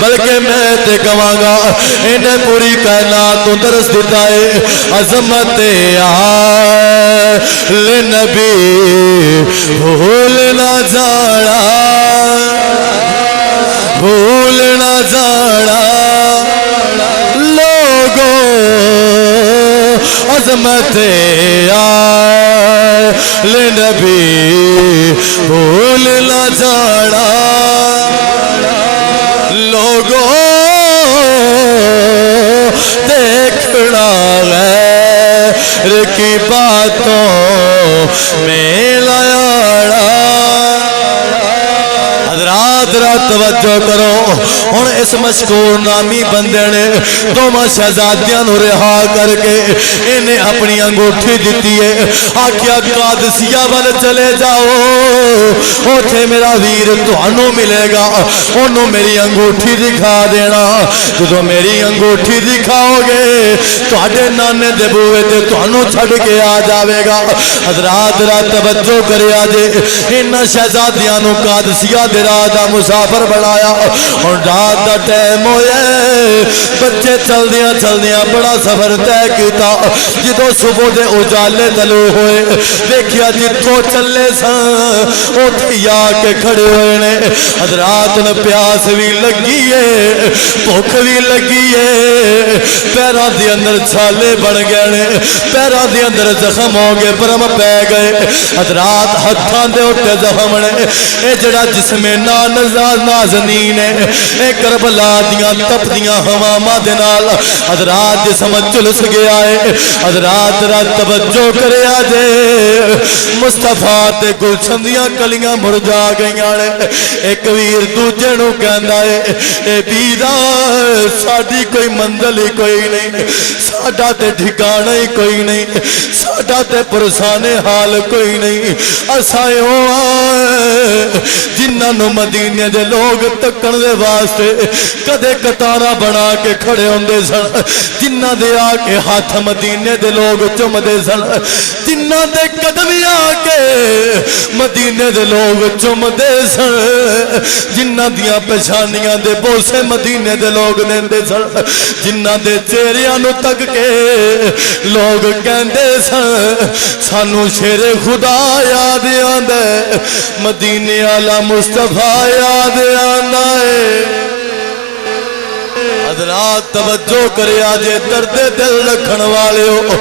بلکہ میں تے کہاں انہیں پوری کائنات تو درس دیتا ہے عظمت آل نبی بھولنا جانا بھولنا جانا لوگوں عظمت آل نبی بھولنا جانا لوگوں دیکھنا غیر کی باتوں میں لایا حضرات رات توجہ کرو ہن اس مشکور نامی بندے نے دوواں شہزادیاں نو رہا کر کے انہیں اپنی انگوٹھی دیتی ہے آکھیا قادسیہ ول چلے جاؤ اوتھے میرا ویر تانوں ملے گا انہوں میری انگوٹھی دکھا دینا جدوں میری انگوٹھی دکھاؤ گے تواڈے نانے دے بوئے تے تانوں چھڈ کے آ جاوے گا حضرات رات توجہ کریا جے انہاں شہزادیاں نو قادسیہ دے راہ دا مسافر بنایا اور رات دا ٹائم ہویا بچے چلدیاں بڑا سفر طے کیتا جدوں صبح دے اجالے طلوع ہوئے دیکھیا جتوں چلے سن اوتھے آ کے کھڑے ہوئے نے حضرات نے پیاس بھی لگی ہے بھوک بھی لگی ہے پیراں دے اندر چھالے بن گئے نے پیراں دے اندر زخم ہو گئے برم پے گئے حضرات ہتھاں دے اوتے زخم نے اے جڑا جسم نازنین ہے اے کربلا دیاں تپدیاں ہواواں دے نال حضرات جسم جلس گیا ہے حضرات رات توجہ کریا جے مصطفیٰ تے گلشن دیاں کلیاں مرجا گئیاں نے ایک ویر دوجے نو کہندا ہے اے بیدا ساڈی کوئی منزل ہی کوئی نہیں ساڈا تے ٹھکانہ ہی کوئی نہیں ساڈا تے پرسانے حال کوئی نہیں اساں جنہاں نو مدینے دے لوگ تکن دے واسطے کدے قطاراں بنا کے کھڑے ہوندے سن جنہاں دے آ کے ہاتھ مدینے دے لوگ چومدے سن جنہاں دے قدم آ کے مدینے دے لوگ چومدے سن جنہاں دیاں پہچانیاں دے بوسے مدینے دے لوگ لیندے سن جنہاں دے چہریاں نو تک کے لوگ کہندے سن سانو شیر خدا یاد آندا ہے مدینے والا مصطفیٰ یاد آندا ہے حضرات توجہ کرے آجے درد دل رکھن والے ہو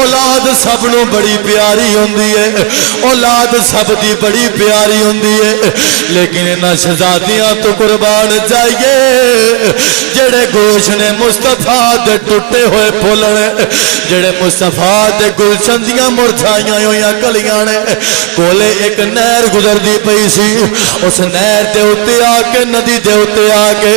اولاد سب نو بڑی پیاری ہوندی ہے اولاد سب دی بڑی پیاری ہوندی ہے لیکن انہاں شہزادیاں تو قربان جائیے جڑے گوش نے مصطفیٰ دے ٹوٹے ہوئے پھولنے جڑے مصطفیٰ دے گلشن دیاں مرجھائیاں ہویاں کلیاں نے کولے ایک نہر گزر دی پئی سی اس نہر دے اُتے آ کے ندی دے اُتے آ کے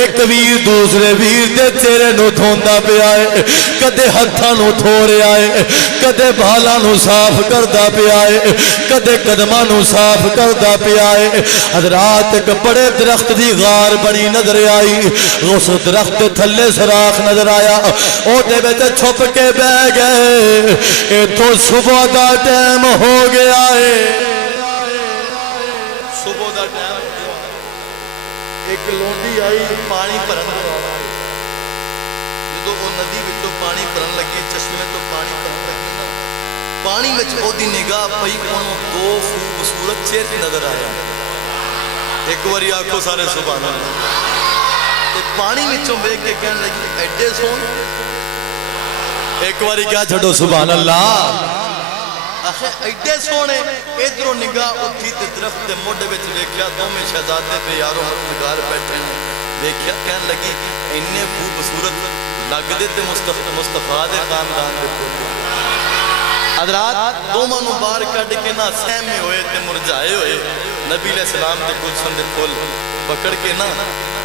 ایک ویر دوسرے ویر دے چہرے نو دھوندا پیا ہے کدے ہتھاں نو دھو رہا ہے کدے بالاں نو صاف کردا پیا ہے کدے قدماں نو صاف کردا پیا ہے حضرات ایک بڑے درخت دی غار بنی نظر آئی اس درخت دے تھلے سراخ نظر آیا او دے وچ چھپ کے بیٹھ گئے اے تو صبح دا ٹائم ہو گیا ہے صبح دا ٹائم ایک لونڈی آئی پانی بھرن جدوں او ندی وچوں پانی بھرن لگی چشمے تو پانی بھرن لگی نا پانی وچ او دی نگاہ پئی اونوں دو خوبصورت چہرے نظر آیا ایک واری آکھو سارے سبحان اللہ تے پانی وچوں ویکھ کے کہن لگی ایڈے سون ایک واری کیا چھڈو سبحان اللہ آخر ایڈے سونے ادھروں نگاہ اٹھی تے درخت دے موڈے وچ ویکھیا دوویں شہزادے پہ یارو مددگار بیٹھے ہیں ویکھیا کہن لگی اننے خوبصورت لگدے تے مصطفیٰ دے خاندان دے پوتے حضرات دوواں نوں باہر کڈ کے نہ سہمے ہوئے تے مرجھائے ہوئے نبی علیہ السلام دے گلشن دے پھول پکڑ کے نہ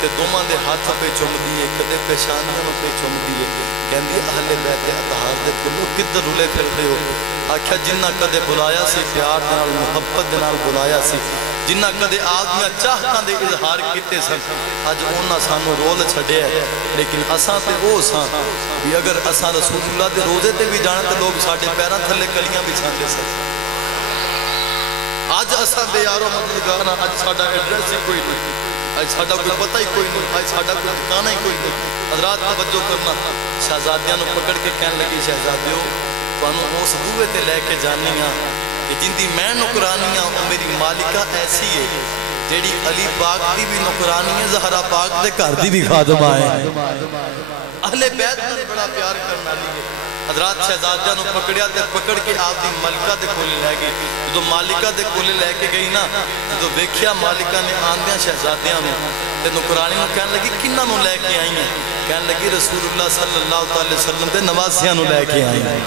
تے دوواں دے ہاتھ پہ چومدی ہے کدے پیشانیاں پہ چومدی ہے کہندی اہل بیت اطہار دے پھولو کدھر رلے پھردے ہو آکھیا جنہ کدے بلایا سی پیار دے نال محبت دے نال بلایا سی جنہ کدے آدمیاں چاہتاں دے اظہار کیتے سن اج انہاں سانو رول چھڈیا ہے لیکن اساں تے او ساں بھی اگر اساں رسول اللہ دے روزے تے بھی جانا تے لوگ ساڈے پیراں تھلے کلیاں بچھاندے سن اج اساں بے یارو مددگار اج ساڈا ایڈریس ہی کوئی نہیں اج ساڈا کوئی پتہ ہی کوئی نہیں، اج ساڈا کوئی ٹھکانہ ہی کوئی نہیں۔ حضرات توجہ کرنا، شہزادیاں نو پکڑ کے کہن لگی شہزادیو تانوں اس بوئے تے لے کے جانی ہاں کہ جندی میں نوکرانی ہاں وہ میری مالکہ ایسی ہے جیڑی علی پاک دی بھی نوکرانی ہے، زہرا پاک دے گھر دی بھی خادمہ ہے، اہل بیت نے بڑا پیار کرنا لیے۔ حضرات شہزادیاں نو پکڑیا تے پکڑ کے آپ دی ملکہ دے کولے لے گئی۔ جو مالکہ دے کولے لے کے گئی نا، جو ویکھیا مالکہ نے آندیاں شہزادیاں نو تے نوکرانی نو کہن لگی کنہ نو لے کے آئی ہیں؟ کہن لگی رسول اللہ صلی اللہ علیہ وسلم دے نواسیاں نو لے کے آئی ہیں۔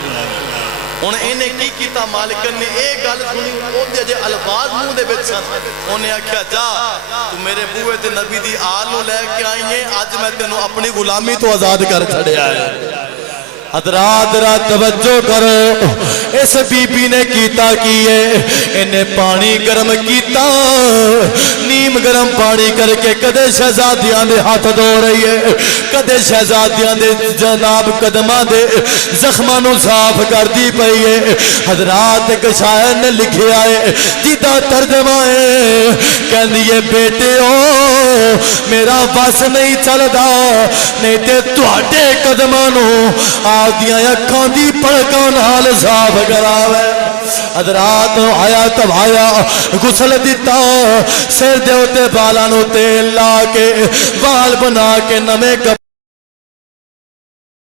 انہیں انہیں کی کیتا مالکن نے ایک گل سنی او دے جے الفاظ منہ دے وچ سن، انہیں آکھیا جا تو میرے بوئے تے نبی دی آل نو لے کے آئی ہیں، اج میں تینوں اپنی غلامی تو آزاد کر چھڑیا ہے۔ حضرات را توجہ کرو، اس بی بی نے کیتا کیے انہیں پانی گرم کیتا، نیم گرم پانی کر کے کدے شہزادیاں دے ہاتھ دھو رہی ہے، کدے شہزادیاں دے جناب قدمہ دے زخمہ نو صاف کر دی پئی ہے۔ حضرات ایک شاعر نے لکھے آئے جیتا ترجمہ ہے کہندی ہے بیٹے او میرا بس نہیں چلدا نہیں تے تواڈے قدماں نو آدیاں اکھاں دی پڑکاں نال صاف کراوے۔ حضرات آیا تب آیا غسل دیتا، سر دے ہوتے بالاں نو تیل لا کے بال بنا کے نمے